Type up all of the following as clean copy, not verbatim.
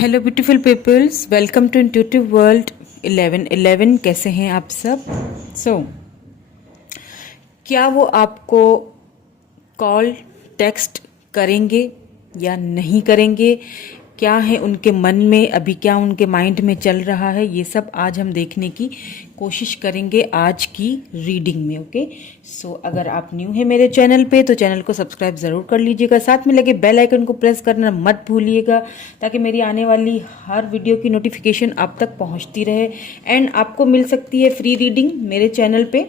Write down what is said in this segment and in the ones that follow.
Hello beautiful peoples, welcome to intuitive world 1111। कैसे हैं आप सब? क्या वो आपको कॉल टेक्स्ट करेंगे या नहीं करेंगे? क्या है उनके मन में अभी, क्या उनके माइंड में चल रहा है, ये सब आज हम देखने की कोशिश करेंगे आज की रीडिंग में। ओके, सो अगर आप न्यू हैं मेरे चैनल पे तो चैनल को सब्सक्राइब ज़रूर कर लीजिएगा, साथ में लगे बेल आइकन को प्रेस करना मत भूलिएगा ताकि मेरी आने वाली हर वीडियो की नोटिफिकेशन आप तक पहुंचती रहे। एंड आपको मिल सकती है फ्री रीडिंग मेरे चैनल पे।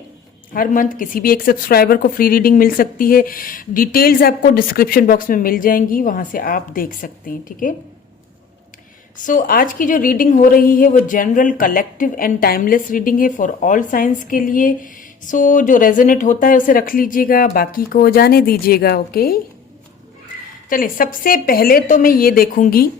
हर मंथ किसी भी एक सब्सक्राइबर को फ्री रीडिंग मिल सकती है। डिटेल्स आपको डिस्क्रिप्शन बॉक्स में मिल जाएंगी, वहां से आप देख सकते हैं। ठीक है, सो आज की जो रीडिंग हो रही है वो general, collective and timeless reading है फॉर ऑल साइंस के लिए। सो जो रेजोनेट होता है उसे रख लीजिएगा, बाकी को जाने दीजिएगा। ओके, चलिए सबसे पहले तो मैं ये देखूंगी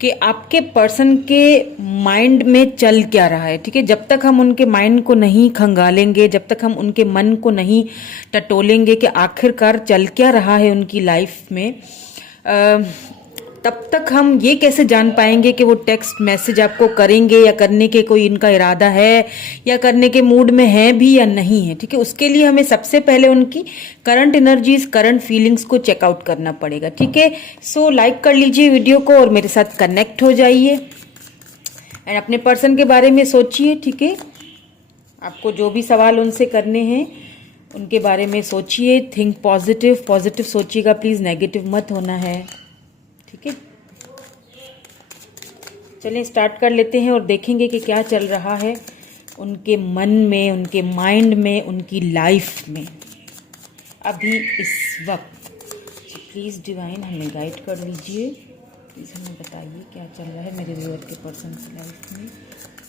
कि आपके पर्सन के माइंड में चल क्या रहा है। ठीक है, जब तक हम उनके माइंड को नहीं खंगालेंगे, जब तक हम उनके मन को नहीं टटोलेंगे कि आखिरकार चल क्या रहा है उनकी लाइफ में, तब तक हम ये कैसे जान पाएंगे कि वो टेक्स्ट मैसेज आपको करेंगे या करने के कोई इनका इरादा है या करने के मूड में है भी या नहीं है। ठीक है, उसके लिए हमें सबसे पहले उनकी करंट एनर्जीज, करंट फीलिंग्स को चेकआउट करना पड़ेगा। ठीक है, सो लाइक कर लीजिए वीडियो को और मेरे साथ कनेक्ट हो जाइए एंड अपने पर्सन के बारे में सोचिए। ठीक है, आपको जो भी सवाल उनसे करने हैं उनके बारे में सोचिए। थिंक पॉजिटिव, पॉजिटिव सोचिएगा प्लीज, नेगेटिव मत होना है। ठीक है, चलिए स्टार्ट कर लेते हैं और देखेंगे कि क्या चल रहा है उनके मन में, उनके माइंड में, उनकी लाइफ में अभी इस वक्त। प्लीज़ डिवाइन हमें गाइड कर लीजिए, प्लीज़ हमें बताइए क्या चल रहा है मेरे व्यूअर के पर्सन की लाइफ में,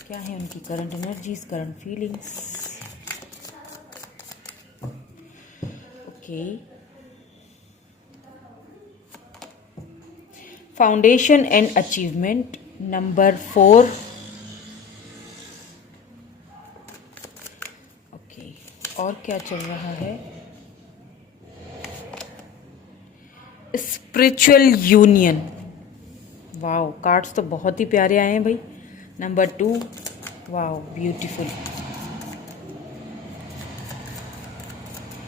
क्या है उनकी current energies, current feelings. Okay, foundation and achievement number 4। Okay, और क्या चल रहा है? Spiritual union. वाओ, कार्ड्स तो बहुत ही प्यारे आए हैं भाई। Number 2, wow beautiful.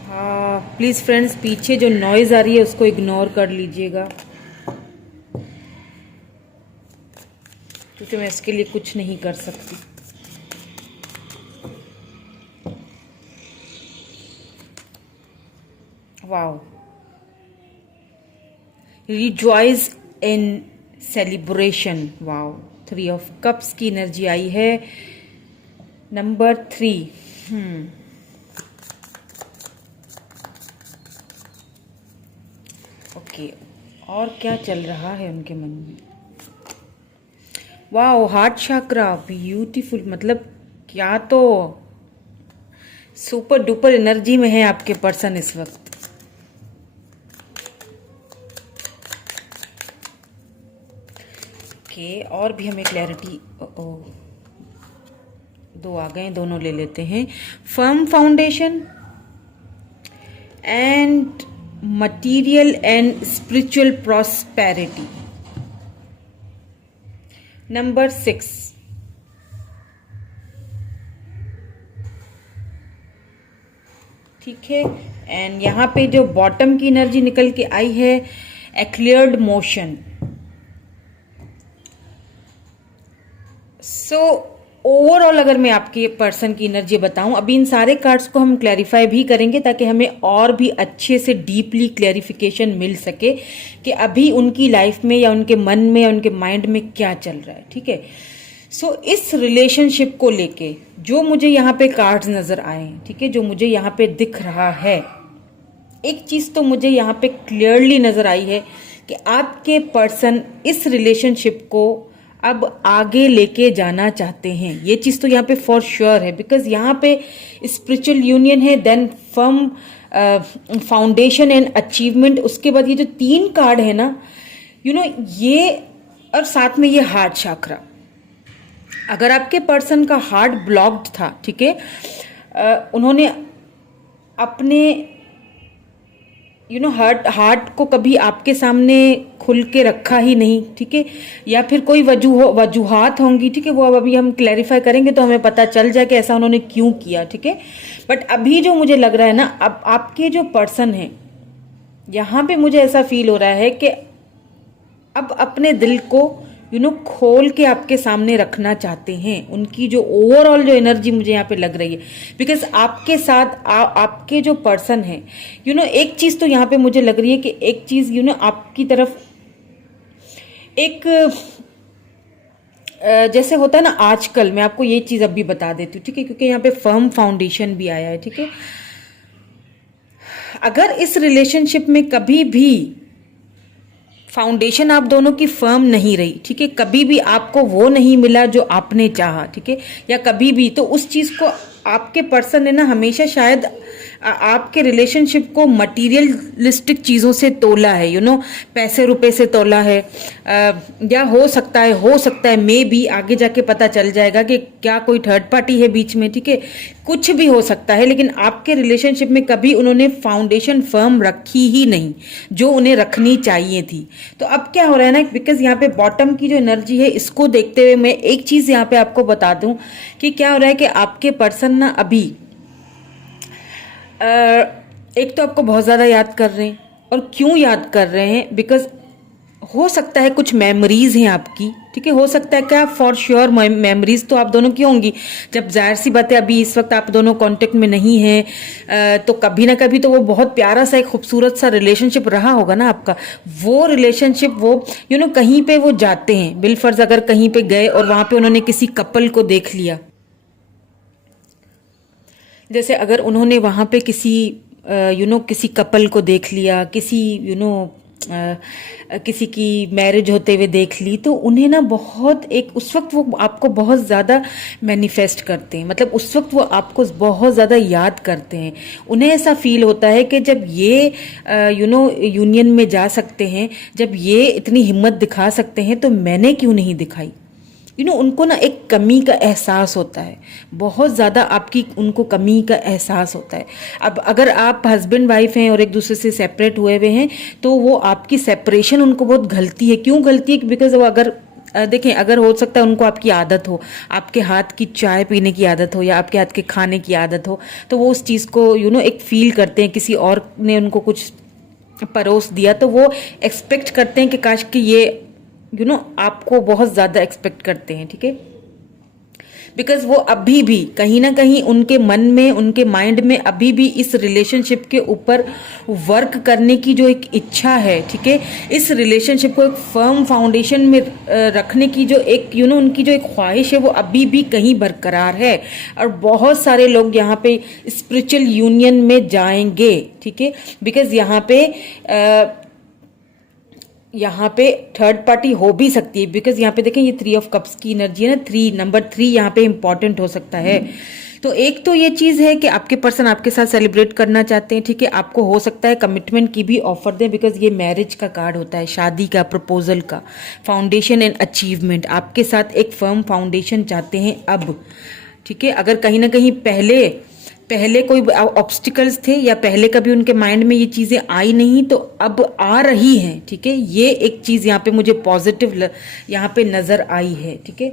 हाँ प्लीज़ फ्रेंड्स, पीछे जो नॉइज़ आ रही है उसको इग्नोर कर लीजिएगा क्योंकि मैं इसके लिए कुछ नहीं कर सकती। Wow, rejoice in celebration. Wow, 3 of cups की एनर्जी आई है। नंबर 3, ओके, और क्या चल रहा है उनके मन में? वाओ, हार्ट चक्रा, ब्यूटीफुल। मतलब क्या तो सुपर डुपर एनर्जी में है आपके पर्सन इस वक्त। ओके, और भी हमें क्लैरिटी, 2 आ गए, दोनों ले लेते हैं। Firm foundation and material and spiritual prosperity. Number 6, ठीक है। एंड यहाँ पे जो बॉटम की एनर्जी निकल के आई है, एक्लियर्ड मोशन। सो ओवरऑल अगर मैं आपके पर्सन की एनर्जी बताऊं, अभी इन सारे कार्ड्स को हम क्लैरिफाई भी करेंगे ताकि हमें और भी अच्छे से डीपली क्लैरिफिकेशन मिल सके कि अभी उनकी लाइफ में या उनके मन में या उनके माइंड में क्या चल रहा है। ठीक है, सो इस रिलेशनशिप को लेके जो मुझे यहाँ पे कार्ड्स नजर आए हैं, ठीक है, जो मुझे यहाँ पे दिख रहा है, एक चीज तो मुझे यहाँ पे क्लियरली नजर आई है कि आपके पर्सन इस रिलेशनशिप को अब आगे लेके जाना चाहते हैं। ये चीज तो यहाँ पे फॉर श्योर है, बिकॉज यहाँ पे स्पिरिचुअल यूनियन है, then firm, foundation and achievement. उसके बाद ये जो 3 कार्ड है ना, ये, और साथ में ये हार्ट चक्रा। अगर आपके पर्सन का हार्ट ब्लॉक्ड था, ठीक है, उन्होंने अपने हार्ट को कभी आपके सामने खुल के रखा ही नहीं, ठीक है, या फिर कोई वजूहात होंगी, ठीक है, वो अब अभी हम क्लैरिफाई करेंगे तो हमें पता चल जाए कि ऐसा उन्होंने क्यों किया, ठीक है। बट अभी जो मुझे लग रहा है ना, अब आपके जो पर्सन है यहाँ पे मुझे ऐसा फील हो रहा है कि अब अपने दिल को खोल के आपके सामने रखना चाहते हैं। उनकी जो ओवरऑल जो एनर्जी मुझे यहाँ पे लग रही है, बिकॉज आपके साथ आपके जो पर्सन है, एक चीज तो यहाँ पे मुझे लग रही है कि एक चीज आपकी तरफ एक जैसे होता है ना, आजकल मैं आपको ये चीज अभी बता देती हूँ, ठीक है, क्योंकि यहाँ पे फर्म फाउंडेशन भी आया है, ठीक है। अगर इस रिलेशनशिप में कभी भी फाउंडेशन आप दोनों की फर्म नहीं रही, ठीक है, कभी भी आपको वो नहीं मिला जो आपने चाहा, ठीक है, या कभी भी, तो उस चीज को आपके पर्सन ने ना हमेशा शायद आपके रिलेशनशिप को मटीरियलिस्टिक चीज़ों से तोला है, पैसे रुपए से तोला है, या हो सकता है मे बी आगे जाके पता चल जाएगा कि क्या कोई थर्ड पार्टी है बीच में, ठीक है, कुछ भी हो सकता है, लेकिन आपके रिलेशनशिप में कभी उन्होंने फाउंडेशन फर्म रखी ही नहीं जो उन्हें रखनी चाहिए थी। तो अब क्या हो रहा है ना, बिकॉज यहाँ पे बॉटम की जो एनर्जी है, इसको देखते हुए मैं एक चीज़ यहाँ पे आपको बता दूं कि क्या हो रहा है कि आपके पर्सन ना अभी एक तो आपको बहुत ज़्यादा याद कर रहे हैं, और क्यों याद कर रहे हैं, बिकॉज हो सकता है कुछ मेमोरीज हैं आपकी, ठीक है, हो सकता है क्या, फॉर श्योर मेमोरीज तो आप दोनों की होंगी। जब जाहिर सी बात है अभी इस वक्त आप दोनों कांटेक्ट में नहीं हैं, तो कभी ना कभी तो वो बहुत प्यारा सा एक खूबसूरत सा रिलेशनशिप रहा होगा ना आपका। वो रिलेशनशिप वो कहीं पे वो जाते हैं, बिलफर्ज अगर कहीं पे गए और वहां पे उन्होंने किसी कपल को देख लिया, जैसे अगर उन्होंने वहां पे किसी किसी कपल को देख लिया, किसी की मैरिज होते हुए देख ली, तो उन्हें ना बहुत एक उस वक्त वो आपको बहुत ज़्यादा मैनिफेस्ट करते हैं, मतलब उस वक्त वो आपको बहुत ज़्यादा याद करते हैं। उन्हें ऐसा फील होता है कि जब ये यूनियन में जा सकते हैं, जब ये इतनी हिम्मत दिखा सकते हैं, तो मैंने क्यों नहीं दिखाई। उनको ना एक कमी का एहसास होता है, बहुत ज़्यादा आपकी उनको कमी का एहसास होता है। अब अगर आप हस्बैंड वाइफ हैं और एक दूसरे से सेपरेट हुए हुए हैं, तो वो आपकी सेपरेशन उनको बहुत घलती है। क्यों घलती है? बिकॉज वो अगर देखें, अगर हो सकता है उनको आपकी आदत हो, आपके हाथ की चाय पीने की आदत हो, या आपके हाथ के खाने की आदत हो, तो वो उस चीज़ को एक फील करते हैं। किसी और ने उनको कुछ परोस दिया तो वो एक्सपेक्ट करते हैं कि काश कि ये आपको बहुत ज़्यादा एक्सपेक्ट करते हैं, ठीक है, बिकॉज वो अभी भी कहीं ना कहीं उनके मन में, उनके माइंड में अभी भी इस रिलेशनशिप के ऊपर वर्क करने की जो एक इच्छा है, ठीक है, इस रिलेशनशिप को एक फर्म फाउंडेशन में रखने की जो एक उनकी जो एक ख्वाहिश है, वो अभी भी कहीं बरकरार है। और बहुत सारे लोग यहाँ पे स्पिरिचुअल यूनियन में जाएंगे, ठीक है, बिकॉज यहाँ पे थर्ड पार्टी हो भी सकती है, बिकॉज यहाँ पे देखें ये 3 ऑफ कप्स की एनर्जी है ना, नंबर 3 यहाँ पे इंपॉर्टेंट हो सकता है। तो एक तो ये चीज़ है कि आपके पर्सन आपके साथ सेलिब्रेट करना चाहते हैं, ठीक है, आपको हो सकता है कमिटमेंट की भी ऑफर दें, बिकॉज ये मैरिज का कार्ड होता है, शादी का, प्रपोजल का, फाउंडेशन एंड अचीवमेंट। आपके साथ एक फर्म फाउंडेशन चाहते हैं अब, ठीक है। अगर कहीं ना कहीं पहले कोई ऑब्स्टिकल्स थे, या पहले कभी उनके माइंड में ये चीज़ें आई नहीं, तो अब आ रही हैं, ठीक है, ये एक चीज़ यहाँ पे मुझे पॉजिटिव यहाँ पे नज़र आई है, ठीक है।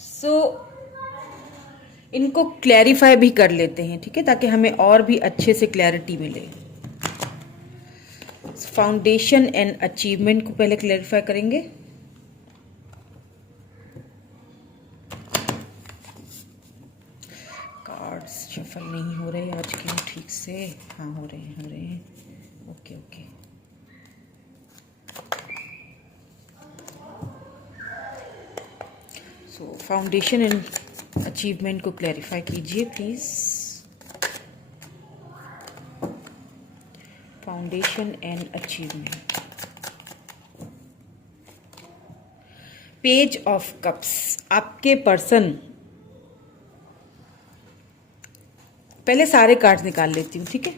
सो इनको क्लैरिफाई भी कर लेते हैं, ठीक है, ताकि हमें और भी अच्छे से क्लैरिटी मिले। फाउंडेशन एंड अचीवमेंट को पहले क्लैरिफाई करेंगे। शफल नहीं हो रहे आज के ठीक से, हाँ हो रहे हैं, okay. So foundation and achievement को क्लैरिफाई कीजिए please. Foundation and achievement, page of cups. आपके पर्सन, पहले सारे कार्ड्स निकाल लेती हूँ, ठीक है,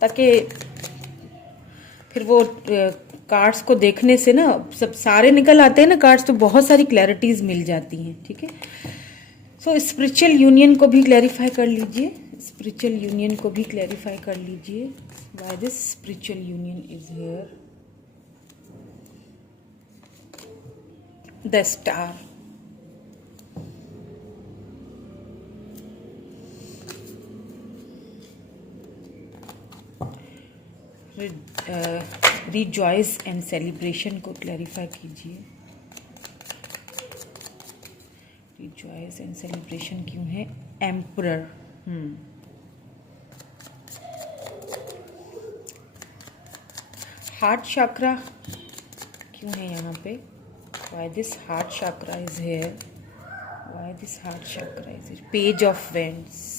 ताकि फिर वो कार्ड्स को देखने से ना सब सारे निकल आते हैं ना कार्ड्स, तो बहुत सारी क्लैरिटीज मिल जाती हैं, ठीक है। सो स्पिरिचुअल यूनियन को भी क्लैरिफाई कर लीजिए। स्पिरिचुअल यूनियन को भी क्लैरिफाई कर लीजिए, why this spiritual union is here. The star, rejoice and celebration को क्लैरिफाई कीजिए। रिजॉइस एंड सेलिब्रेशन क्यों है? एम्परर, हार्ट चक्रा क्यों है यहाँ पे? Why this heart chakra is here? Why this heart chakra is here? Page of wands,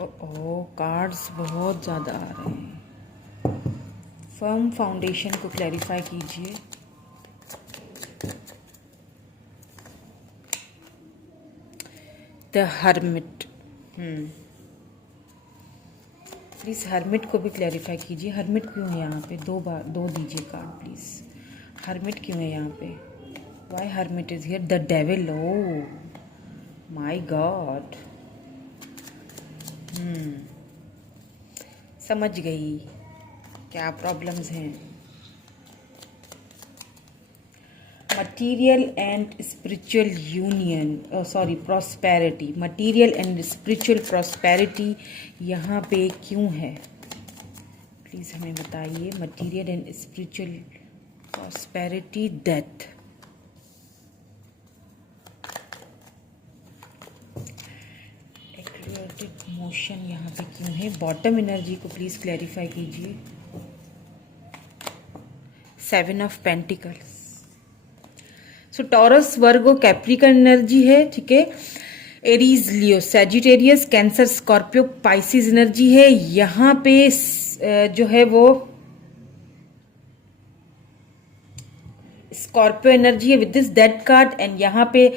ओ कार्ड्स बहुत ज़्यादा आ रहे हैं। फर्म फाउंडेशन को क्लैरिफाई कीजिए। द हर्मिट, प्लीज़ हर्मिट को भी क्लैरिफाई कीजिए। हर्मिट क्यों है यहाँ पे? दो दीजिए कार्ड प्लीज़। हर्मिट क्यों है यहाँ पे? Why hermit is here? The devil, oh my god, समझ गई क्या प्रॉब्लम्स हैं। Material and spiritual union, sorry prosperity, material and spiritual prosperity यहाँ पे क्यों है? प्लीज़ हमें बताइए। Material and spiritual prosperity, death, erotic motion यहाँ पे क्यों है? बॉटम एनर्जी को प्लीज़ क्लैरिफाई कीजिए। Seven of pentacles, so Taurus, Virgo, Capricorn energy है, ठीक है। Aries, Leo, Sagittarius, Cancer, Scorpio, Pisces energy है। यहाँ पे जो है वो स्कॉर्पियो एनर्जी है with this dead card, and यहाँ पे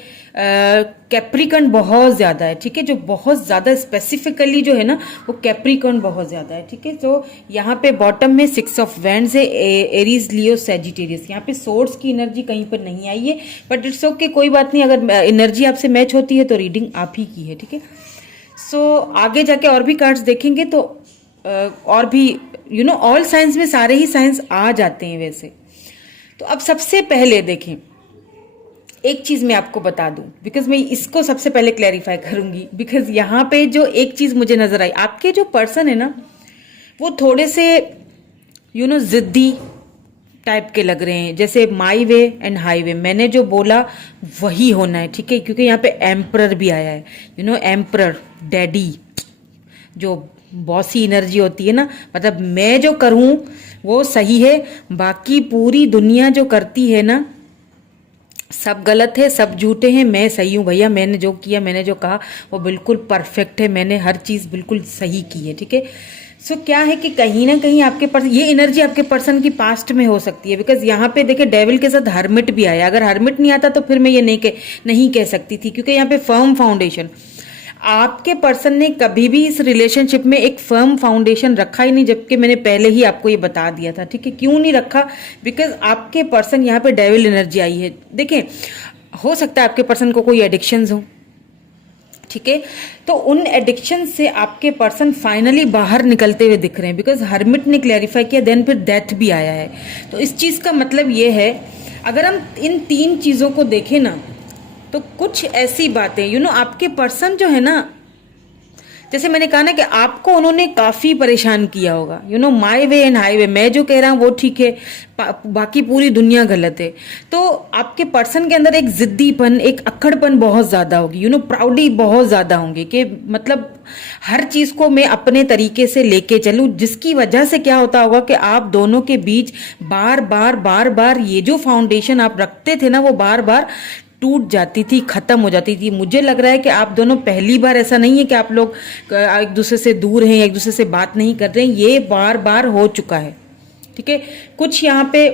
कैप्रिकॉर्न बहुत ज़्यादा है, ठीक है। जो बहुत ज़्यादा स्पेसिफिकली जो है ना वो कैप्रिकॉर्न बहुत ज़्यादा है, ठीक है। तो यहाँ पे बॉटम में 6 ऑफ वैंड्स है, एरीज, लियो, सैजिटेरियस। यहाँ पे सोर्स की एनर्जी कहीं पर नहीं आई है, बट इट्स ओके, कोई बात नहीं। अगर एनर्जी आपसे मैच होती है तो रीडिंग आप ही की है, ठीक है। सो आगे जाके और भी कार्ड्स देखेंगे तो और भी ऑल साइंस में सारे ही साइंस आ जाते हैं वैसे। तो अब सबसे पहले देखें, एक चीज मैं आपको बता दूं, बिकॉज मैं इसको सबसे पहले क्लैरिफाई करूंगी, बिकॉज यहाँ पे जो एक चीज मुझे नजर आई, आपके जो पर्सन है ना वो थोड़े से जिद्दी टाइप के लग रहे हैं, जैसे माई वे एंड हाईवे। मैंने जो बोला वही होना है, ठीक है, क्योंकि यहाँ पे एम्परर भी आया है। एम्परर, डैडी, जो बॉसी एनर्जी होती है ना, मतलब मैं जो करूं वो सही है, बाकी पूरी दुनिया जो करती है ना सब गलत है, सब झूठे हैं, मैं सही हूँ भैया, मैंने जो किया, मैंने जो कहा वो बिल्कुल परफेक्ट है, मैंने हर चीज़ बिल्कुल सही की है, ठीक है। सो क्या है कि कहीं ना कहीं आपके पर्सन, ये एनर्जी आपके पर्सन की पास्ट में हो सकती है, बिकॉज यहाँ पे देखिए डेविल के साथ हर्मिट भी आया। अगर हर्मिट नहीं आता तो फिर मैं ये नहीं कह सकती थी, क्योंकि यहाँ पे फर्म फाउंडेशन, आपके पर्सन ने कभी भी इस रिलेशनशिप में एक फर्म फाउंडेशन रखा ही नहीं, जबकि मैंने पहले ही आपको ये बता दिया था, ठीक है। क्यों नहीं रखा? बिकॉज आपके पर्सन, यहाँ पे डेविल एनर्जी आई है। देखें, हो सकता है आपके पर्सन को कोई एडिक्शंस हो, ठीक है, तो उन एडिक्शन से आपके पर्सन फाइनली बाहर निकलते हुए दिख रहे हैं, बिकॉज हर्मिट ने क्लैरिफाई किया, देन फिर डेथ भी आया है। तो इस चीज़ का मतलब ये है, अगर हम इन 3 चीज़ों को देखें ना, तो कुछ ऐसी बातें आपके पर्सन जो है ना, जैसे मैंने कहा ना कि आपको उन्होंने काफी परेशान किया होगा। माय वे एंड हाईवे, मैं जो कह रहा हूँ वो ठीक है, बाकी पूरी दुनिया गलत है। तो आपके पर्सन के अंदर एक जिद्दीपन, एक अक्खड़पन बहुत ज्यादा होगी, प्राउडी बहुत ज्यादा होंगे कि मतलब हर चीज को मैं अपने तरीके से लेके चलूं, जिसकी वजह से क्या होता होगा कि आप दोनों के बीच बार बार ये जो फाउंडेशन आप रखते थे ना, वो बार बार टूट जाती थी, खत्म हो जाती थी। मुझे लग रहा है कि आप दोनों पहली बार, ऐसा नहीं है कि आप लोग एक दूसरे से दूर हैं, एक दूसरे से बात नहीं कर रहे हैं, ये बार बार हो चुका है, ठीक है। कुछ यहाँ पे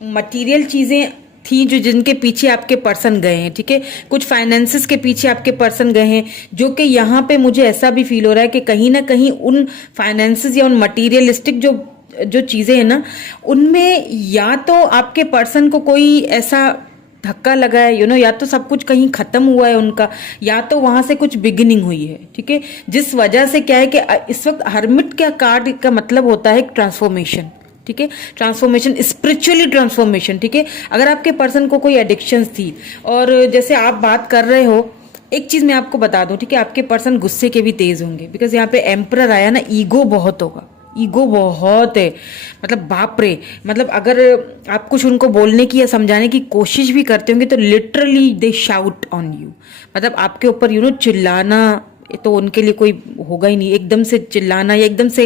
मटेरियल चीजें थी जो जिनके पीछे आपके पर्सन गए हैं, ठीक है। कुछ फाइनेंसेस के पीछे आपके पर्सन गए हैं, जो कि यहाँ पे मुझे ऐसा भी फील हो रहा है कि कहीं ना कहीं उन फाइनेंसेस या उन मटीरियलिस्टिक जो चीज़ें हैं ना, उनमें या तो आपके पर्सन को कोई ऐसा धक्का लगा है, या तो सब कुछ कहीं खत्म हुआ है उनका, या तो वहां से कुछ बिगिनिंग हुई है, ठीक है। जिस वजह से क्या है कि इस वक्त हर्मिट का कार्ड का मतलब होता है ट्रांसफॉर्मेशन, ठीक है, ट्रांसफॉर्मेशन, स्पिरिचुअली ट्रांसफॉर्मेशन, ठीक है। अगर आपके पर्सन को कोई एडिक्शंस थी और जैसे आप बात कर रहे हो, एक चीज मैं आपको बता दूं, ठीक है, आपके पर्सन गुस्से के भी तेज होंगे, बिकॉज यहाँ पे एम्परर आया ना, ईगो बहुत होगा, ईगो बहुत है, मतलब बाप रे, मतलब अगर आप कुछ उनको बोलने की या समझाने की कोशिश भी करते होंगे तो literally they shout on you, मतलब आपके ऊपर चिल्लाना तो उनके लिए कोई होगा ही नहीं, एकदम से चिल्लाना या एकदम से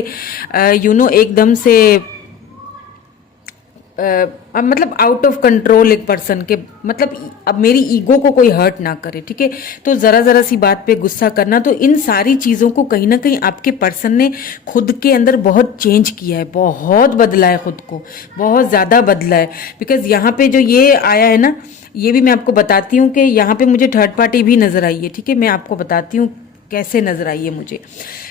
एकदम से मतलब आउट ऑफ कंट्रोल एक पर्सन के, मतलब अब मेरी ईगो को कोई हर्ट ना करे, ठीक है। तो जरा सी बात पे गुस्सा करना, तो इन सारी चीजों को कहीं ना कहीं आपके पर्सन ने खुद के अंदर बहुत चेंज किया है, बहुत बदला है खुद को, बहुत ज्यादा बदला है। बिकॉज यहाँ पे जो ये आया है ना, ये भी मैं आपको बताती हूँ कि यहाँ पे मुझे थर्ड पार्टी भी नजर आई है, ठीक है। मैं आपको बताती हूँ कैसे नजर आई है मुझे।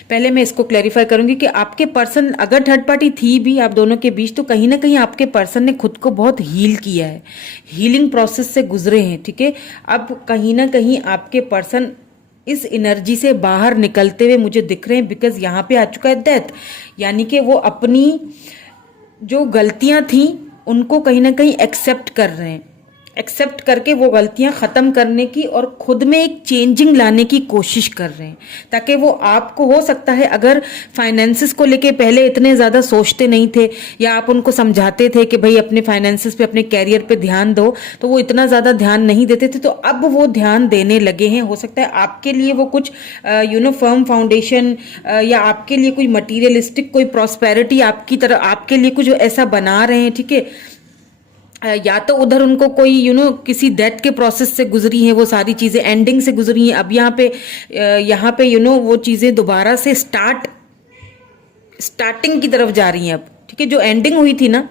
पहले मैं इसको क्लैरिफाई करूंगी कि आपके पर्सन अगर थर्ड पार्टी थी भी आप दोनों के बीच, तो कहीं ना कहीं आपके पर्सन ने खुद को बहुत हील किया है, हीलिंग प्रोसेस से गुजरे हैं, ठीक है। अब कहीं ना कहीं आपके पर्सन इस एनर्जी से बाहर निकलते हुए मुझे दिख रहे हैं, बिकॉज यहाँ पे आ चुका है डेथ, यानी कि वो अपनी जो गलतियां थी उनको कहीं ना कहीं एक्सेप्ट कर रहे हैं, एक्सेप्ट करके वो गलतियां खत्म करने की और खुद में एक चेंजिंग लाने की कोशिश कर रहे हैं, ताकि वो आपको, हो सकता है अगर फाइनेंसिस को लेके पहले इतने ज्यादा सोचते नहीं थे या आप उनको समझाते थे कि भाई अपने फाइनेंसिस पे, अपने कैरियर पे ध्यान दो, तो वो इतना ज्यादा ध्यान नहीं देते थे, तो अब वो ध्यान देने लगे हैं। हो सकता है आपके लिए वो कुछ फर्म फाउंडेशन या आपके लिए कोई मटीरियलिस्टिक कोई प्रॉस्पेरिटी आपकी तरह आपके लिए कुछ ऐसा बना रहे हैं, ठीक है। या तो उधर उनको कोई किसी डेथ के प्रोसेस से गुजरी है, वो सारी चीजें एंडिंग से गुजरी हैं, अब यहाँ पे वो चीजें दोबारा से स्टार्टिंग की तरफ जा रही हैं अब, ठीक है। जो एंडिंग हुई थी ना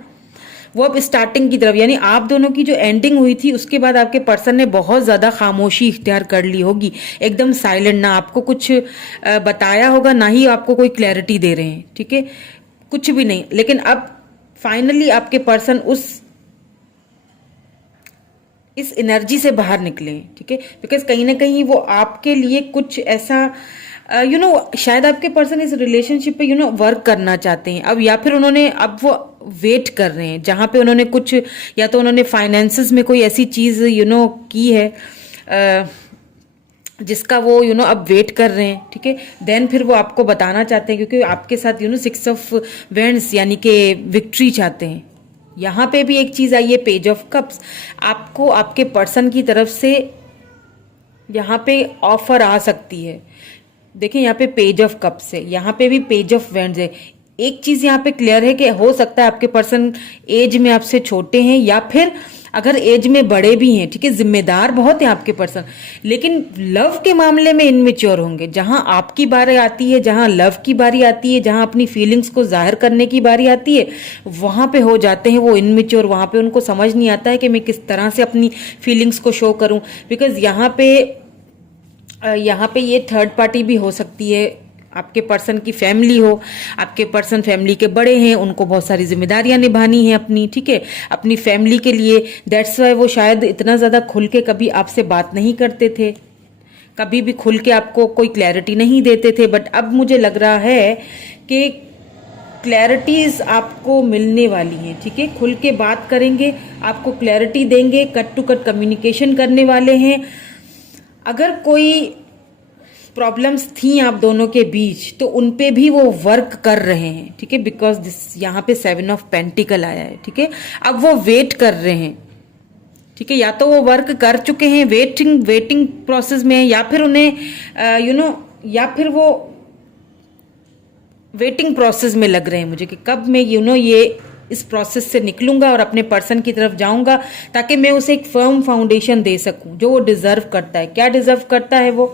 वो अब स्टार्टिंग की तरफ, यानी आप दोनों की जो एंडिंग हुई थी उसके बाद आपके पर्सन ने बहुत ज्यादा खामोशी इख्तियार कर ली होगी, एकदम साइलेंट, ना आपको कुछ बताया होगा, ना ही आपको कोई क्लैरिटी दे रहे हैं, ठीक है, कुछ भी नहीं। लेकिन अब फाइनली आपके पर्सन इस एनर्जी से बाहर निकले, ठीक है। बिकॉज कहीं ना कहीं वो आपके लिए कुछ ऐसा शायद आपके पर्सन इस रिलेशनशिप पे वर्क करना चाहते हैं अब, या फिर अब वो वेट कर रहे हैं जहां पे उन्होंने कुछ, या तो उन्होंने फाइनेंसेस में कोई ऐसी चीज की है जिसका वो अब वेट कर रहे हैं, ठीक है। देन फिर वो आपको बताना चाहते हैं, क्योंकि आपके साथ 6 ऑफ वेंड्स यानी कि विक्ट्री चाहते हैं। यहाँ पे भी एक चीज आई है, पेज ऑफ कप्स, आपको आपके पर्सन की तरफ से यहाँ पे ऑफर आ सकती है। देखिए यहाँ पे पेज ऑफ कप्स है, यहाँ पे भी पेज ऑफ वेंड्स है। एक चीज यहाँ पे क्लियर है कि हो सकता है आपके पर्सन एज में आपसे छोटे हैं, या फिर अगर एज में बड़े भी हैं, ठीक है, जिम्मेदार बहुत है आपके पर्सन, लेकिन लव के मामले में इनमेच्योर होंगे। जहां आपकी बारी आती है, जहां लव की बारी आती है, जहां अपनी फीलिंग्स को जाहिर करने की बारी आती है, वहां पे हो जाते हैं वो इनमेच्योर। वहां पे उनको समझ नहीं आता है कि मैं किस तरह से अपनी फीलिंग्स को शो करूं, बिकॉज यहाँ पे ये थर्ड पार्टी भी हो सकती है, आपके पर्सन की फैमिली हो, आपके पर्सन फैमिली के बड़े हैं, उनको बहुत सारी जिम्मेदारियां निभानी है अपनी, ठीक है, अपनी फैमिली के लिए। दैट्स वाई वो शायद इतना ज़्यादा खुल के कभी आपसे बात नहीं करते थे, कभी भी खुल के आपको कोई क्लैरिटी नहीं देते थे। बट अब मुझे लग रहा है कि क्लैरिटीज आपको मिलने वाली हैं, ठीक है। खुल के बात करेंगे, आपको क्लैरिटी देंगे, कट टू कट कम्युनिकेशन करने वाले हैं। अगर कोई प्रॉब्लम्स थी आप दोनों के बीच तो उन पे भी वो वर्क कर रहे हैं, ठीक है, बिकॉज दिस यहाँ पे 7 ऑफ पेंटिकल आया है, ठीक है। अब वो वेट कर रहे हैं, ठीक है, या तो वो वर्क कर चुके हैं, वेटिंग प्रोसेस में है, या फिर उन्हें या फिर वो वेटिंग प्रोसेस में लग रहे हैं मुझे कि कब मैं ये इस प्रोसेस से निकलूंगा और अपने पर्सन की तरफ जाऊंगा, ताकि मैं उसे एक फर्म फाउंडेशन दे सकूं जो वो डिजर्व करता है। क्या डिजर्व करता है वो?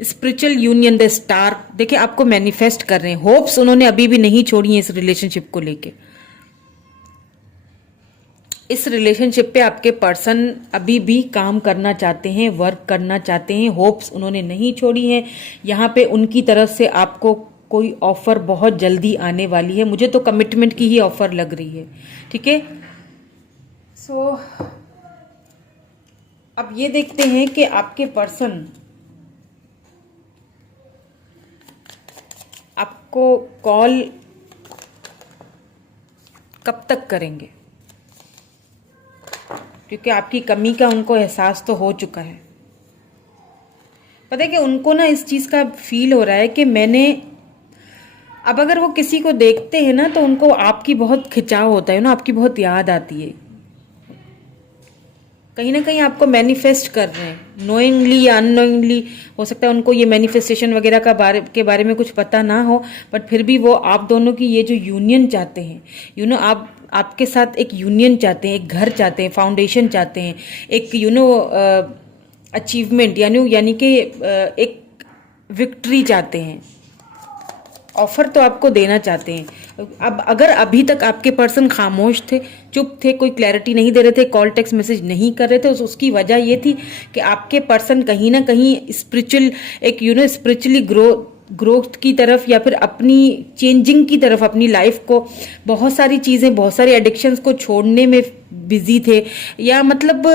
Spiritual union, the star. देखिए आपको मैनिफेस्ट कर रहे हैं, होप्स उन्होंने अभी भी नहीं छोड़ी है इस रिलेशनशिप को लेके। इस रिलेशनशिप पे आपके पर्सन अभी भी काम करना चाहते हैं, वर्क करना चाहते हैं, होप्स उन्होंने नहीं छोड़ी हैं। यहाँ पे उनकी तरफ से आपको कोई ऑफर बहुत जल्दी आने वाली है, मुझे तो कमिटमेंट की ही ऑफर लग रही है, ठीक है। सो अब ये देखते हैं कि आपके पर्सन आपको कॉल कब तक करेंगे, क्योंकि आपकी कमी का उनको एहसास तो हो चुका है। पता है कि उनको ना इस चीज़ का फील हो रहा है कि मैंने, अब अगर वो किसी को देखते हैं ना तो उनको आपकी बहुत खिंचाव होता है ना, आपकी बहुत याद आती है। कहीं ना कहीं आपको मैनिफेस्ट कर रहे हैं, नोइंगली या अननोइंगली। हो सकता है उनको ये मैनिफेस्टेशन वगैरह के बारे में कुछ पता ना हो, बट फिर भी वो आप दोनों की ये जो यूनियन चाहते हैं, आप आपके साथ एक यूनियन चाहते हैं, एक घर चाहते हैं, फाउंडेशन चाहते हैं, एक अचीवमेंट यानी कि एक विक्ट्री चाहते हैं, ऑफर तो आपको देना चाहते हैं। अब अगर अभी तक आपके पर्सन खामोश थे, चुप थे, कोई क्लैरिटी नहीं दे रहे थे, कॉल टेक्स्ट मैसेज नहीं कर रहे थे, उसकी वजह ये थी कि आपके पर्सन कहीं ना कहीं स्पिरिचुअल एक स्पिरिचुअली ग्रोथ की तरफ या फिर अपनी चेंजिंग की तरफ, अपनी लाइफ को बहुत सारी चीज़ें, बहुत सारे एडिक्शंस को छोड़ने में बिजी थे, या मतलब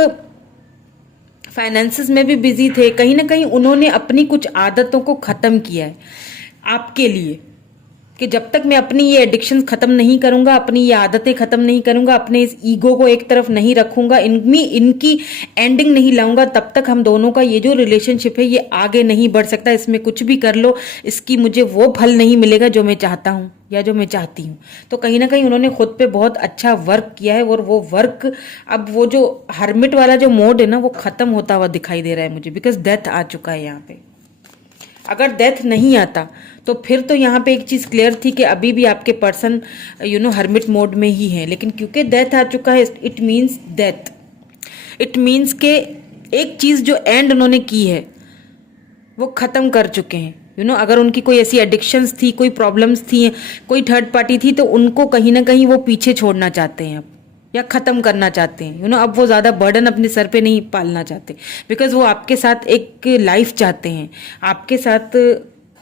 फाइनेंसेस में भी बिजी थे। कहीं ना कहीं उन्होंने अपनी कुछ आदतों को ख़त्म किया है आपके लिए, कि जब तक मैं अपनी ये एडिक्शंस खत्म नहीं करूंगा, अपनी ये आदतें खत्म नहीं करूंगा, अपने इस ईगो को एक तरफ नहीं रखूंगा, इनकी एंडिंग नहीं लाऊंगा, तब तक हम दोनों का ये जो रिलेशनशिप है ये आगे नहीं बढ़ सकता। इसमें कुछ भी कर लो, इसकी मुझे वो फल नहीं मिलेगा जो मैं चाहता हूँ या जो मैं चाहती हूँ। तो कहीं ना कहीं उन्होंने खुद पे बहुत अच्छा वर्क किया है, और वो वर्क अब वो जो हर्मिट वाला जो मोड है ना वो खत्म होता हुआ दिखाई दे रहा है मुझे, बिकॉज डेथ आ चुका है यहाँ पे। अगर डेथ नहीं आता तो फिर तो यहाँ पे एक चीज़ क्लियर थी कि अभी भी आपके पर्सन हर्मिट मोड में ही है, लेकिन क्योंकि डेथ आ चुका है, it means death, it means के एक चीज़ जो एंड उन्होंने की है वो ख़त्म कर चुके हैं। अगर उनकी कोई ऐसी एडिक्शंस थी, कोई प्रॉब्लम्स थी, कोई थर्ड पार्टी थी, तो उनको कहीं ना कहीं वो पीछे छोड़ना चाहते हैं अब, या ख़त्म करना चाहते हैं। अब वो ज़्यादा बर्डन अपने सर पे नहीं पालना चाहते, बिकॉज वो आपके साथ एक लाइफ चाहते हैं, आपके साथ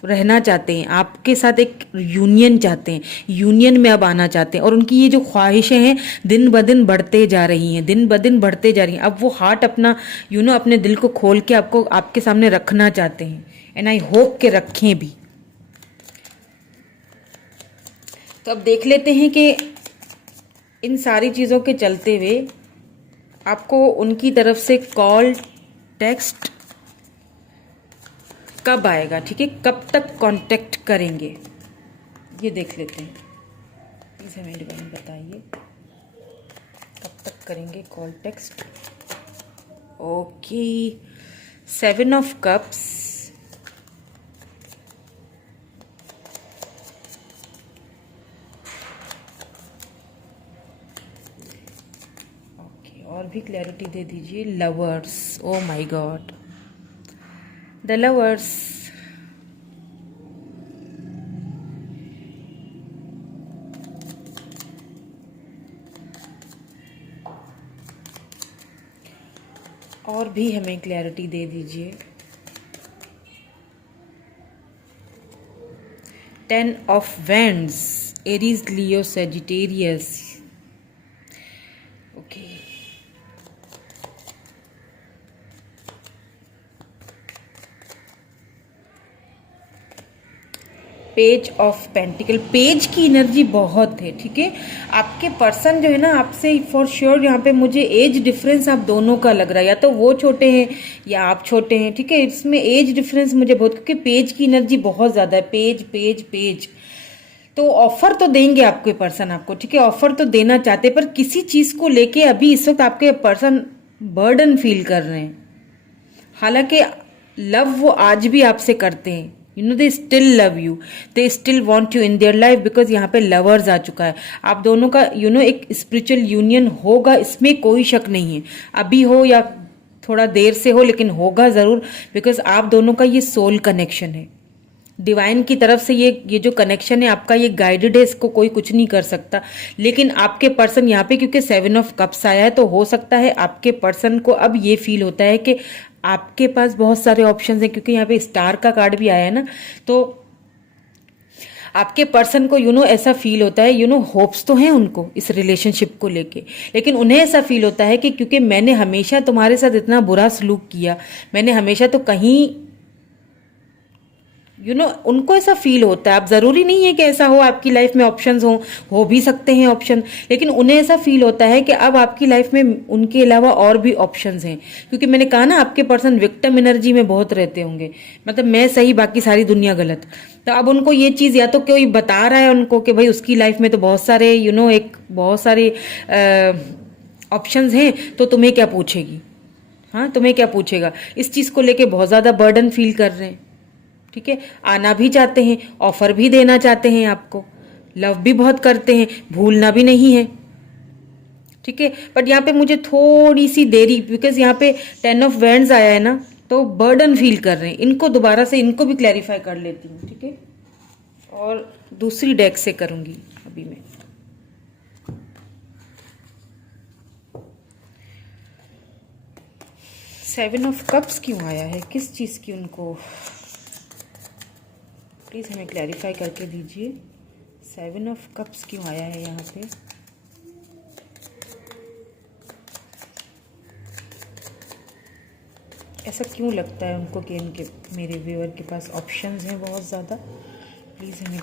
रहना चाहते हैं, आपके साथ एक यूनियन चाहते हैं, यूनियन में अब आना चाहते हैं। और उनकी ये जो ख्वाहिशें हैं दिन ब दिन बढ़ते जा रही हैं, दिन ब दिन बढ़ते जा रही हैं। अब वो हार्ट अपना अपने दिल को खोल के आपको आपके सामने रखना चाहते हैं, एंड आई होप के रखें भी। तो अब देख लेते हैं कि इन सारी चीज़ों के चलते हुए आपको उनकी तरफ से कॉल टेक्स्ट कब आएगा, ठीक है, कब तक कांटेक्ट करेंगे, ये देख लेते हैं। प्लीज़ हमें डिवाइन बताइए कब तक करेंगे call text. Okay, 7 of cups, और भी क्लैरिटी दे दीजिए। Lovers, O my God, the lovers, और भी हमें क्लैरिटी दे दीजिए। 10 of vends, Aries, Leo, Sagittarius. Okay, page of pentacle, page की एनर्जी बहुत है, ठीक है। आपके पर्सन जो है ना आपसे फॉर श्योर यहाँ पे मुझे एज डिफरेंस आप दोनों का लग रहा है, या तो वो छोटे हैं या आप छोटे हैं, ठीक है। इसमें एज डिफरेंस मुझे बहुत, क्योंकि पेज की एनर्जी बहुत ज़्यादा है, पेज पेज पेज। तो ऑफर तो देंगे आपके पर्सन आपको, ठीक है, ऑफर तो देना चाहते, पर किसी चीज़ को लेके अभी इस वक्त आपके पर्सन बर्डन फील कर रहे हैं। हालांकि लव वो आज भी आपसे करते हैं, they still love you, they still want you in their life, because यहाँ पे लवर्स आ चुका है। आप दोनों का एक स्पिरिचुअल यूनियन होगा, इसमें कोई शक नहीं है, अभी हो या थोड़ा देर से हो, लेकिन होगा ज़रूर, बिकॉज आप दोनों का ये सोल कनेक्शन है। डिवाइन की तरफ से ये जो कनेक्शन है आपका, ये गाइडेड है, इसको कोई कुछ नहीं कर सकता। लेकिन आपके पर्सन यहाँ पे क्योंकि 7 ऑफ कप्स आया है, तो हो सकता है आपके पर्सन को अब ये फील होता है कि आपके पास बहुत सारे ऑप्शंस हैं, क्योंकि यहाँ पे स्टार का कार्ड भी आया है ना, तो आपके पर्सन को ऐसा फील होता है, होप्स तो हैं उनको इस रिलेशनशिप को लेके, लेकिन उन्हें ऐसा फील होता है कि क्योंकि मैंने हमेशा तुम्हारे साथ इतना बुरा सलूक किया, मैंने हमेशा तो कहीं उनको ऐसा फील होता है। अब ज़रूरी नहीं है कि ऐसा हो, आपकी लाइफ में ऑप्शंस हो भी सकते हैं ऑप्शन, लेकिन उन्हें ऐसा फील होता है कि अब आपकी लाइफ में उनके अलावा और भी ऑप्शंस हैं। क्योंकि मैंने कहा ना, आपके पर्सन विक्टिम एनर्जी में बहुत रहते होंगे, मतलब मैं सही बाकी सारी दुनिया गलत। तो अब उनको ये चीज़ या तो कोई बता रहा है उनको कि भाई उसकी लाइफ में तो बहुत सारे बहुत सारे ऑप्शंस हैं, तो तुम्हें क्या पूछेगी, हाँ तुम्हें क्या पूछेगा। इस चीज़ को लेके बहुत ज़्यादा बर्डन फील कर रहे हैं। ठीक है, आना भी चाहते हैं, ऑफर भी देना चाहते हैं आपको, लव भी बहुत करते हैं, भूलना भी नहीं है। ठीक है, बट यहाँ पे मुझे थोड़ी सी देरी, बिकॉज यहाँ पे 10 ऑफ वैंड्स आया है ना, तो बर्डन फील कर रहे हैं। इनको दोबारा से इनको भी क्लैरिफाई कर लेती हूँ। ठीक है, और दूसरी डेक से करूंगी अभी मैं। सेवन ऑफ कप्स क्यों आया है, किस चीज़ की उनको, प्लीज़ हमें क्लैरिफाई करके दीजिए। सेवन ऑफ कप्स क्यों आया है यहाँ पे, ऐसा क्यों लगता है उनको कि इनके मेरे व्यूअर के पास ऑप्शंस हैं बहुत ज़्यादा। प्लीज़ हमें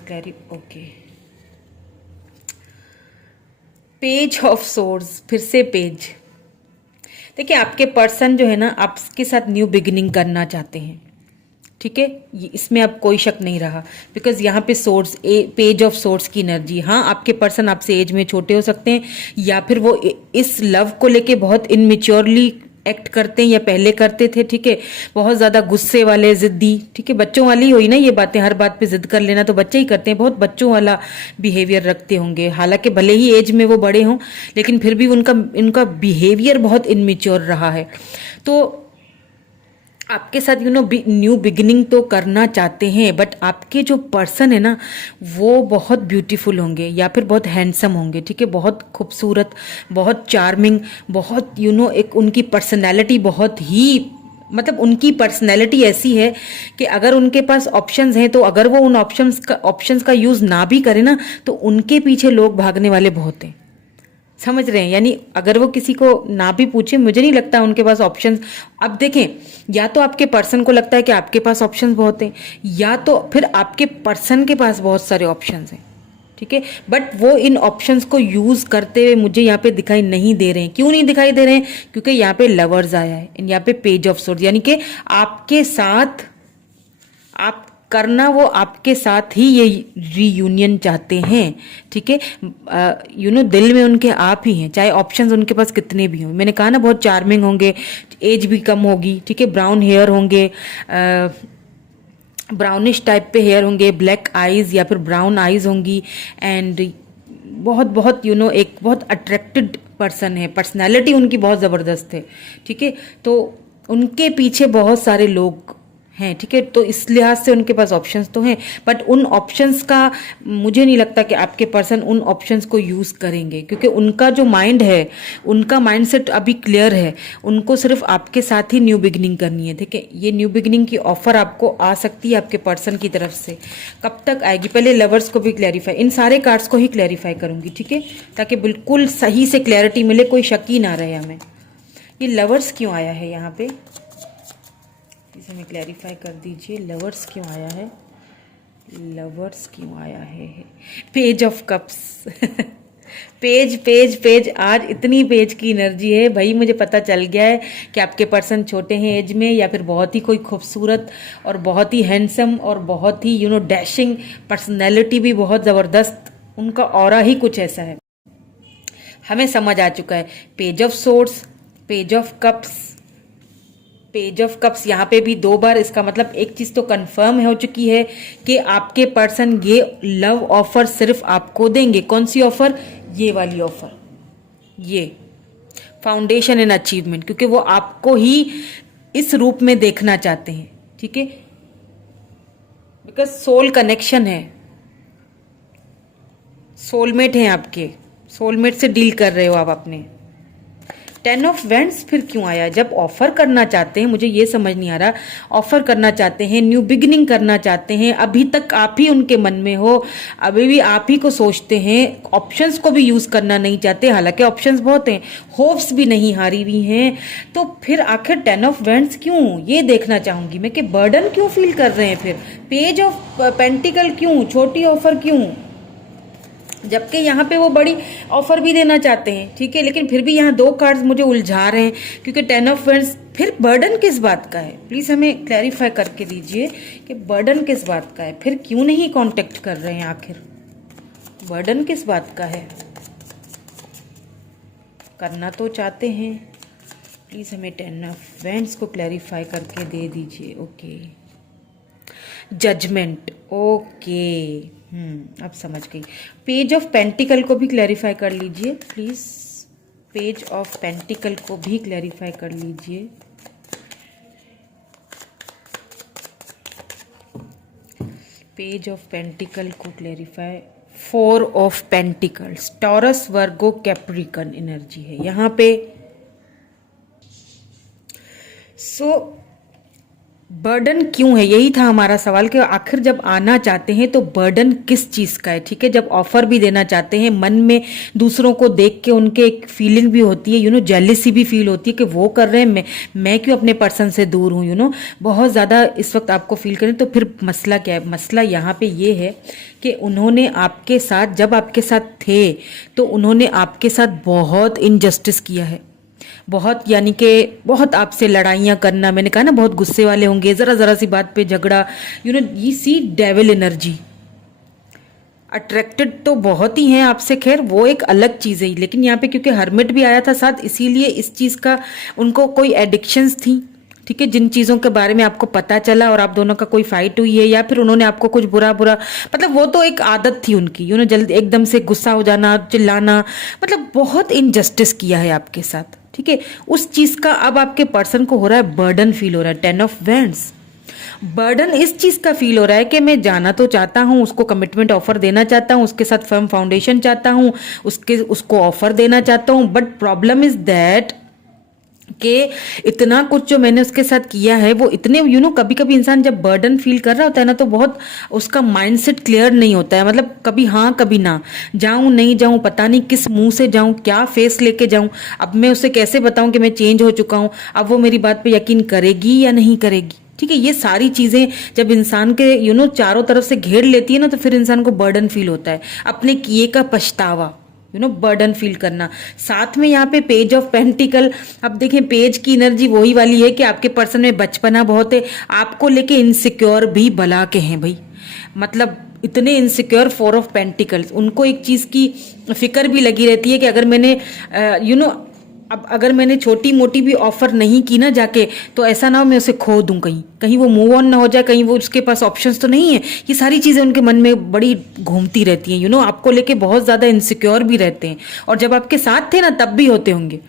ओके, पेज ऑफ सोर्ड्स, फिर से पेज। देखिए आपके पर्सन जो है ना, आपके साथ न्यू बिगिनिंग करना चाहते हैं। ठीक है, इसमें अब कोई शक नहीं रहा, बिकॉज यहाँ पे सोर्स पेज ऑफ सोर्स की एनर्जी। हाँ, आपके पर्सन आपसे एज में छोटे हो सकते हैं, या फिर वो इस लव को लेके बहुत इनमेच्योरली एक्ट करते हैं या पहले करते थे। ठीक है, बहुत ज़्यादा गुस्से वाले, जिद्दी। ठीक है, बच्चों वाली हुई ना ये बातें, हर बात पे जिद कर लेना तो बच्चे ही करते हैं, बहुत बच्चों वाला बिहेवियर रखते होंगे। हालांकि भले ही एज में वो बड़े हों, लेकिन फिर भी उनका बिहेवियर बहुत इनमेच्योर रहा है। तो आपके साथ न्यू बिगिनिंग तो करना चाहते हैं, बट आपके जो पर्सन है ना, वो बहुत ब्यूटीफुल होंगे या फिर बहुत हैंडसम होंगे। ठीक है, बहुत खूबसूरत, बहुत चार्मिंग, बहुत एक उनकी पर्सनैलिटी बहुत ही, मतलब उनकी पर्सनैलिटी ऐसी है कि अगर उनके पास ऑप्शंस हैं, तो अगर वो उन ऑप्शंस का यूज़ ना भी करें ना, तो उनके पीछे लोग भागने वाले बहुत हैं। समझ रहे हैं, यानी अगर वो किसी को ना भी पूछे, मुझे नहीं लगता उनके पास ऑप्शंस। अब देखें, या तो आपके पर्सन को लगता है कि आपके पास ऑप्शंस बहुत हैं, या तो फिर आपके पर्सन के पास बहुत सारे ऑप्शंस हैं। ठीक है, बट वो इन ऑप्शंस को यूज करते हुए मुझे यहाँ पे दिखाई नहीं दे रहे हैं। क्यों नहीं दिखाई दे रहे हैं? क्योंकि यहाँ पे लवर्स आया है, यहाँ पे पेज ऑफ सोर्ड्स, यानी कि आपके साथ आप करना, वो आपके साथ ही ये रीयूनियन चाहते हैं। ठीक है, दिल में उनके आप ही हैं, चाहे ऑप्शंस उनके पास कितने भी हों। मैंने कहा ना, बहुत चार्मिंग होंगे, एज भी कम होगी। ठीक है, ब्राउन हेयर होंगे, ब्राउनिश टाइप पे हेयर होंगे, ब्लैक आईज या फिर ब्राउन आईज होंगी, एंड बहुत बहुत एक बहुत अट्रैक्टेड पर्सन है, पर्सनैलिटी उनकी बहुत ज़बरदस्त है। ठीक है, तो उनके पीछे बहुत सारे लोग हैं। ठीक है, तो इस लिहाज से उनके पास ऑप्शंस तो हैं, बट उन ऑप्शंस का मुझे नहीं लगता कि आपके पर्सन उन ऑप्शंस को यूज़ करेंगे, क्योंकि उनका जो माइंड है, उनका माइंडसेट अभी क्लियर है। उनको सिर्फ आपके साथ ही न्यू बिगिनिंग करनी है। ठीक है, ये न्यू बिगिनिंग की ऑफर आपको आ सकती है आपके पर्सन की तरफ से। कब तक आएगी? पहले लवर्स को भी क्लैरिफाई, इन सारे कार्ड्स को ही क्लैरिफाई करूंगी। ठीक है, ताकि बिल्कुल सही से क्लैरिटी मिले, कोई शक ही ना रहे हमें। ये लवर्स क्यों आया है यहाँ पे, इसे हमें क्लैरिफाई कर दीजिए। लवर्स क्यों आया है, लवर्स क्यों आया है? Page of cups page page page, आज इतनी पेज की एनर्जी है भाई। मुझे पता चल गया है कि आपके पर्सन छोटे हैं एज में, या फिर बहुत ही कोई खूबसूरत और बहुत ही हैंडसम और बहुत ही डैशिंग पर्सनैलिटी भी बहुत ज़बरदस्त, उनका ऑरा ही कुछ ऐसा है। हमें समझ आ चुका है। Page of swords, page of cups, page of cups यहाँ पे भी 2 बार, इसका मतलब एक चीज तो कंफर्म हो चुकी है कि आपके पर्सन ये लव ऑफर सिर्फ आपको देंगे। कौन सी ऑफर? ये वाली ऑफर, ये फाउंडेशन एंड अचीवमेंट, क्योंकि वो आपको ही इस रूप में देखना चाहते हैं। ठीक है, बिकॉज सोल कनेक्शन है, सोलमेट हैं आपके, सोलमेट से डील कर रहे हो आप अपने। 10 ऑफ वेंट्स फिर क्यों आया? जब ऑफर करना चाहते हैं, मुझे ये समझ नहीं आ रहा, ऑफर करना चाहते हैं, न्यू बिगिनिंग करना चाहते हैं, अभी तक आप ही उनके मन में हो, अभी भी आप ही को सोचते हैं, ऑप्शंस को भी यूज करना नहीं चाहते, हालांकि ऑप्शंस बहुत हैं, होप्स भी नहीं हारी हुई हैं, तो फिर आखिर 10 ऑफ वेंट्स क्यों, ये देखना चाहूंगी मैं कि बर्डन क्यों फील कर रहे हैं। फिर पेज ऑफ पेंटिकल क्यों, छोटी ऑफर क्यों, जबकि यहाँ पे वो बड़ी ऑफर भी देना चाहते हैं, ठीक है, लेकिन फिर भी यहाँ दो कार्ड्स मुझे उलझा रहे हैं, क्योंकि 10 ऑफ वेंट्स, फिर बर्डन किस बात का है? प्लीज हमें क्लैरिफाई करके दीजिए कि बर्डन किस बात का है, फिर क्यों नहीं कांटेक्ट कर रहे हैं, आखिर बर्डन किस बात का है? करना तो चाहते हैं, प्लीज हमें 10 ऑफ वेंट्स को क्लैरिफाई करके दे दीजिए। ओके, जजमेंट, ओके, अब समझ गई। पेज ऑफ पेंटिकल को भी क्लैरिफाई कर लीजिए प्लीज, पेज ऑफ पेंटिकल को भी क्लैरिफाई कर लीजिए। पेज ऑफ पेंटिकल को clarify, 4 of pentacles, Taurus Virgo Capricorn energy है यहाँ पे। सो बर्डन क्यों है, यही था हमारा सवाल कि आखिर जब आना चाहते हैं तो बर्डन किस चीज का है, ठीक है। जब ऑफर भी देना चाहते हैं, मन में दूसरों को देख के उनके एक फीलिंग भी होती है, जेलिसी भी फील होती है कि वो कर रहे हैं, मैं क्यों अपने पर्सन से दूर हूँ, बहुत ज्यादा इस वक्त आपको फील करें। तो फिर मसला क्या है? मसला यहाँ पे ये है कि उन्होंने आपके साथ, जब आपके साथ थे तो उन्होंने आपके साथ बहुत इनजस्टिस किया है, बहुत, यानी कि बहुत आपसे लड़ाइयाँ करना, मैंने कहा ना बहुत गुस्से वाले होंगे, जरा जरा सी बात पे झगड़ा, ये सी डेविल एनर्जी। अट्रैक्टेड तो बहुत ही हैं आपसे, खैर वो एक अलग चीज़ है, लेकिन यहाँ पे क्योंकि हर्मिट भी आया था साथ, इसीलिए इस चीज़ का उनको कोई एडिक्शंस थी, ठीक है, जिन चीज़ों के बारे में आपको पता चला और आप दोनों का कोई फाइट हुई है, या फिर उन्होंने आपको कुछ बुरा बुरा, मतलब वो तो एक आदत थी उनकी, जल्दी एकदम से गुस्सा हो जाना, चिल्लाना, मतलब बहुत इनजस्टिस किया है आपके साथ, ठीक है। उस चीज का अब आपके पर्सन को हो रहा है बर्डन फील हो रहा है। 10 ऑफ वेंट्स, बर्डन इस चीज का फील हो रहा है कि मैं जाना तो चाहता हूं, उसको कमिटमेंट ऑफर देना चाहता हूं, उसके साथ फर्म फाउंडेशन चाहता हूं, उसको ऑफर देना चाहता हूं, बट प्रॉब्लम इज दैट कि इतना कुछ जो मैंने उसके साथ किया है, वो इतने कभी कभी इंसान जब बर्डन फील कर रहा होता है ना, तो बहुत उसका माइंडसेट क्लियर नहीं होता है, मतलब कभी हाँ कभी ना, जाऊं नहीं जाऊं, पता नहीं किस मुंह से जाऊं, क्या फेस लेके जाऊं, अब मैं उसे कैसे बताऊं कि मैं चेंज हो चुका हूं, अब वो मेरी बात पे यकीन करेगी या नहीं करेगी, ठीक है। ये सारी चीजें जब इंसान के चारों तरफ से घेर लेती है ना, तो फिर इंसान को बर्डन फील होता है, अपने किए का पछतावा, बर्डन फील करना। साथ में यहाँ पे पेज ऑफ पेंटिकल, अब देखें पेज की एनर्जी वही वाली है कि आपके पर्सन में बचपना बहुत है, आपको लेके इनसिक्योर भी बला के हैं भाई, मतलब इतने इनसिक्योर। 4 ऑफ पेंटिकल्स, उनको एक चीज की फिक्र भी लगी रहती है कि अगर मैंने अब अगर मैंने छोटी मोटी भी ऑफर नहीं की ना जाके, तो ऐसा ना हो मैं उसे खो दूं, कहीं कहीं वो मूव ऑन ना हो जाए, कहीं वो उसके पास ऑप्शंस तो नहीं है, ये सारी चीजें उनके मन में बड़ी घूमती रहती हैं, आपको लेके बहुत ज्यादा इनसिक्योर भी रहते हैं, और जब आपके साथ थे ना तब भी होते होंगे,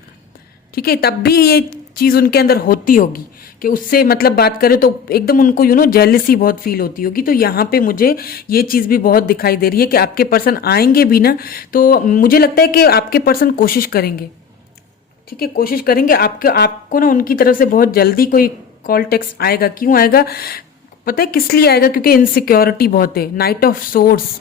ठीक है, तब भी ये चीज उनके अंदर होती होगी कि उससे मतलब बात करें तो एकदम उनको जेलसी बहुत फील होती होगी। तो यहाँ पे मुझे ये चीज भी बहुत दिखाई दे रही है कि आपके पर्सन आएंगे भी ना, तो मुझे लगता है कि आपके पर्सन कोशिश करेंगे, ठीक है, कोशिश करेंगे, आपको ना उनकी तरफ से बहुत जल्दी कोई कॉल टेक्स्ट आएगा। क्यों आएगा पता है, किस लिए आएगा? क्योंकि इनसिक्योरिटी बहुत है। नाइट ऑफ सोर्ड्स,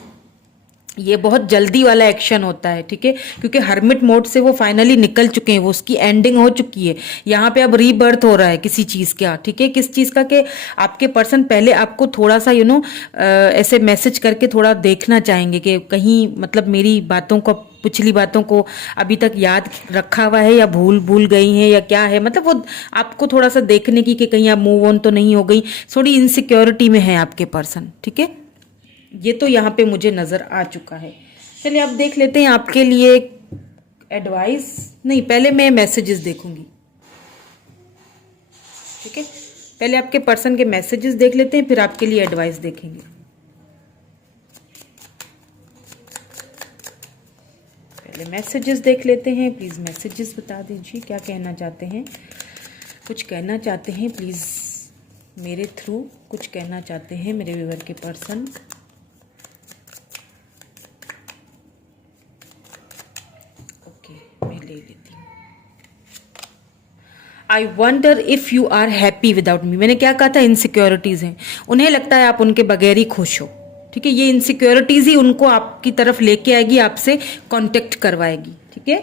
ये बहुत जल्दी वाला एक्शन होता है, ठीक है, क्योंकि हर्मिट मोड से वो फाइनली निकल चुके हैं, वो उसकी एंडिंग हो चुकी है, यहाँ पे अब रीबर्थ हो रहा है किसी चीज का, ठीक है, किस चीज का? कि आपके पर्सन पहले आपको थोड़ा सा ऐसे मैसेज करके थोड़ा देखना चाहेंगे कि कहीं मतलब मेरी बातों को, पिछली बातों को अभी तक याद रखा हुआ है या भूल गई हैं या क्या है, मतलब वो आपको थोड़ा सा देखने की कि कहीं आप मूव ऑन तो नहीं हो गई, थोड़ी इनसिक्योरिटी में है आपके पर्सन, ठीक है, ये तो यहाँ पे मुझे नजर आ चुका है। चलिए अब देख लेते हैं आपके लिए एडवाइस, नहीं पहले मैं मैसेजेस देखूंगी, ठीक है, पहले आपके पर्सन के मैसेजेस देख लेते हैं, फिर आपके लिए एडवाइस देखेंगे। पहले मैसेजेस देख लेते हैं, प्लीज मैसेजेस बता दीजिए क्या कहना चाहते हैं, कुछ कहना चाहते हैं प्लीज मेरे थ्रू, कुछ कहना चाहते हैं मेरे व्यूअर के पर्सन। ले लेती हूँ। I wonder if you are happy without me. मैंने क्या कहा था, इनसिक्योरिटीज हैं, उन्हें लगता है आप उनके बगैर ही खुश हो। ठीक है, ये इनसिक्योरिटीज ही उनको आपकी तरफ लेके आएगी, आपसे कांटेक्ट करवाएगी। ठीक है,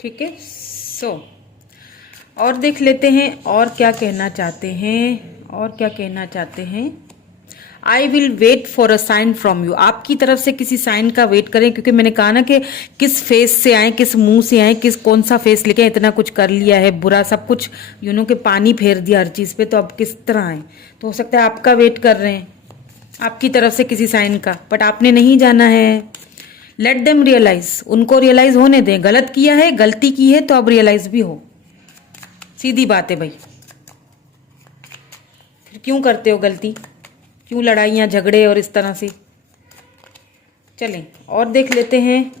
ठीक है। सो और देख लेते हैं और क्या कहना चाहते हैं, और क्या कहना चाहते हैं। I will wait for a sign from you. आपकी तरफ से किसी साइन का वेट करें, क्योंकि मैंने कहा ना कि किस फेस से आए, किस मुंह से आए, किस कौन सा फेस लेके आए, इतना कुछ कर लिया है बुरा, सब कुछ के पानी फेर दिया हर चीज पे, तो अब किस तरह आए। तो हो सकता है आपका वेट कर रहे हैं, आपकी तरफ से किसी साइन का, बट आपने नहीं जाना है। लेट देम रियलाइज, उनको रियलाइज होने दें। गलत किया है, गलती की है, तो अब रियलाइज भी हो। सीधी बात है भाई, फिर क्यों करते हो गलती, क्यों लड़ाइयाँ झगड़े और इस तरह से। चलें और देख लेते हैं।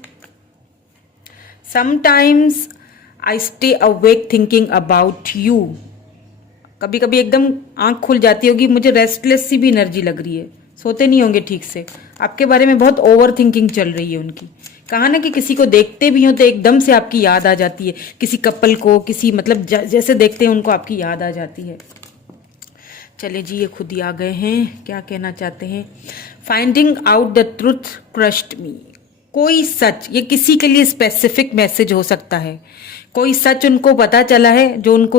Sometimes I stay awake thinking about you. कभी कभी एकदम आंख खुल जाती होगी, मुझे रेस्टलेस सी भी एनर्जी लग रही है, सोते नहीं होंगे ठीक से, आपके बारे में बहुत ओवर थिंकिंग चल रही है उनकी। कहा ना कि किसी को देखते भी हो तो एकदम से आपकी याद आ जाती है, किसी कपल को, किसी मतलब जैसे देखते हैं उनको आपकी याद आ जाती है। चले जी, ये खुद ही आ गए हैं, क्या कहना चाहते हैं। Finding out the truth crushed me. कोई सच, ये किसी के लिए स्पेसिफिक मैसेज हो सकता है। कोई सच उनको पता चला है जो उनको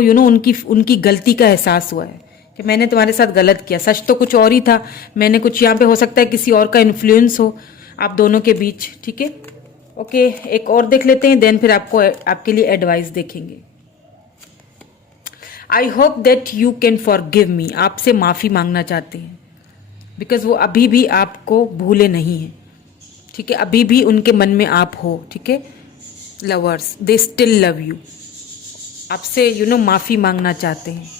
उनकी गलती का एहसास हुआ है कि मैंने तुम्हारे साथ गलत किया। सच तो कुछ और ही था, मैंने कुछ यहाँ पे हो सकता है किसी और का इन्फ्लुएंस हो आप दोनों के बीच। ठीक है, ओके, एक और देख लेते हैं, देन फिर आपके लिए एडवाइस देखेंगे। I hope that you can forgive me. आपसे माफ़ी मांगना चाहते हैं, बिकॉज वो अभी भी आपको भूले नहीं हैं। ठीक है, अभी भी उनके मन में आप हो। ठीक है, lovers, they still love you. आपसे माफ़ी मांगना चाहते हैं।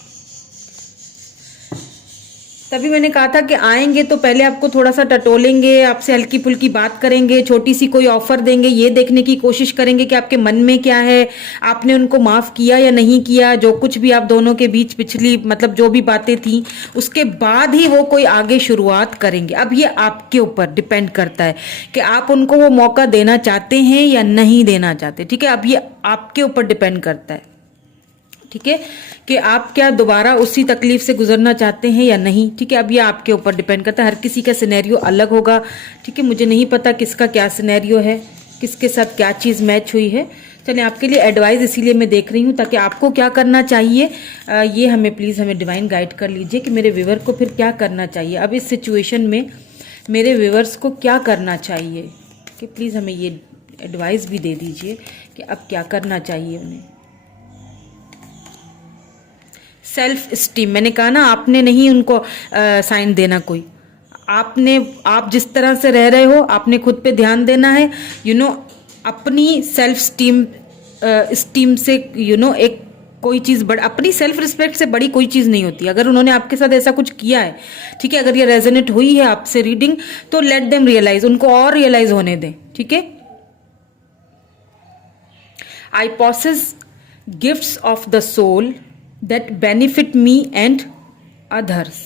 तभी मैंने कहा था कि आएंगे तो पहले आपको थोड़ा सा टटोलेंगे, आपसे हल्की फुल्की बात करेंगे, छोटी सी कोई ऑफर देंगे, ये देखने की कोशिश करेंगे कि आपके मन में क्या है, आपने उनको माफ़ किया या नहीं किया। जो कुछ भी आप दोनों के बीच पिछली मतलब जो भी बातें थी, उसके बाद ही वो कोई आगे शुरुआत करेंगे। अब ये आपके ऊपर डिपेंड करता है कि आप उनको वो मौका देना चाहते हैं या नहीं देना चाहते। ठीक है, अब ये आपके ऊपर डिपेंड करता है। ठीक है, कि आप क्या दोबारा उसी तकलीफ से गुजरना चाहते हैं या नहीं। ठीक है, अब ये आपके ऊपर डिपेंड करता है, हर किसी का सिनेरियो अलग होगा। ठीक है, मुझे नहीं पता किसका क्या सिनेरियो है, किसके साथ क्या चीज़ मैच हुई है। चलिए, आपके लिए एडवाइस इसीलिए मैं देख रही हूँ ताकि आपको क्या करना चाहिए ये हमें प्लीज़ हमें डिवाइन गाइड कर लीजिए कि मेरे व्यूवर को फिर क्या करना चाहिए। अब इस सिचुएशन में मेरे व्यूवर्स को क्या करना चाहिए, कि प्लीज़ हमें ये एडवाइस भी दे दीजिए कि अब क्या करना चाहिए उन्हें। सेल्फ स्टीम, मैंने कहा ना, आपने नहीं उनको साइन देना कोई, आप जिस तरह से रह रहे हो आपने खुद पे ध्यान देना है। अपनी सेल्फ स्टीम से एक कोई चीज़ अपनी सेल्फ रिस्पेक्ट से बड़ी कोई चीज़ नहीं होती। अगर उन्होंने आपके साथ ऐसा कुछ किया है, ठीक है, अगर ये रेजोनेट हुई है आपसे रीडिंग, तो लेट देम रियलाइज, उनको और रियलाइज होने दें। ठीक है, I possess gifts of the soul that benefit me and others.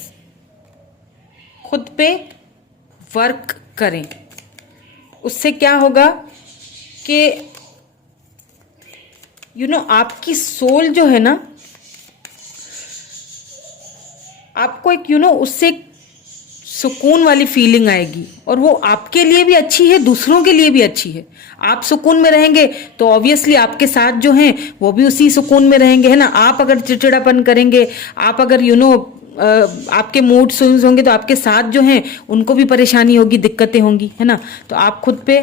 खुद पे वर्क करें, उससे क्या होगा कि आपकी सोल जो है ना, आपको एक उससे सुकून वाली फीलिंग आएगी, और वो आपके लिए भी अच्छी है, दूसरों के लिए भी अच्छी है। आप सुकून में रहेंगे तो ऑब्वियसली आपके साथ जो हैं वो भी उसी सुकून में रहेंगे, है ना। आप अगर चिड़चिड़ापन करेंगे, आप अगर आपके मूड स्विंग्स होंगे, तो आपके साथ जो हैं उनको भी परेशानी होगी, दिक्कतें होंगी, है ना। तो आप खुद पे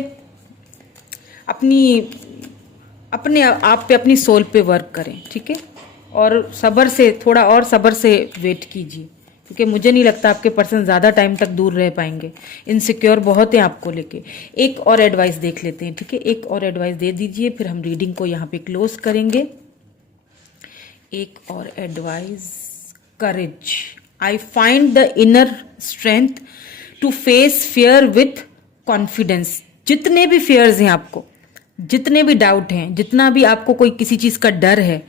अपनी सोल पे वर्क करें। ठीक है, और सब्र से, थोड़ा और सब्र से वेट कीजिए, क्योंकि मुझे नहीं लगता आपके पर्सन ज़्यादा टाइम तक दूर रह पाएंगे। इनसिक्योर बहुत है आपको लेके। एक और एडवाइस देख लेते हैं। ठीक है, एक और एडवाइस दे दीजिए, फिर हम रीडिंग को यहाँ पे क्लोज करेंगे। एक और advice, courage. I find the inner strength to face fear with confidence. जितने भी फियर्स हैं आपको, जितने भी डाउट हैं, जितना भी आपको कोई किसी चीज़ का डर है,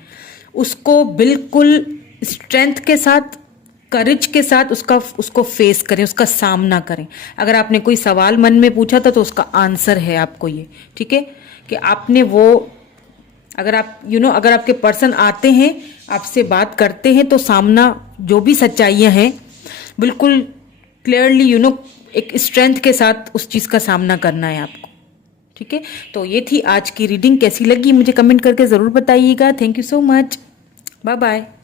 उसको बिल्कुल स्ट्रेंथ के साथ, करेज के साथ उसको फेस करें, उसका सामना करें। अगर आपने कोई सवाल मन में पूछा था तो उसका आंसर है आपको ये। ठीक है, कि आपने वो अगर आप अगर आपके पर्सन आते हैं, आपसे बात करते हैं, तो सामना जो भी सच्चाइयाँ हैं बिल्कुल क्लियरली एक स्ट्रेंथ के साथ उस चीज़ का सामना करना है आपको। ठीक है, तो ये थी आज की रीडिंग। कैसी लगी मुझे कमेंट करके ज़रूर बताइएगा। Thank you so much, bye bye.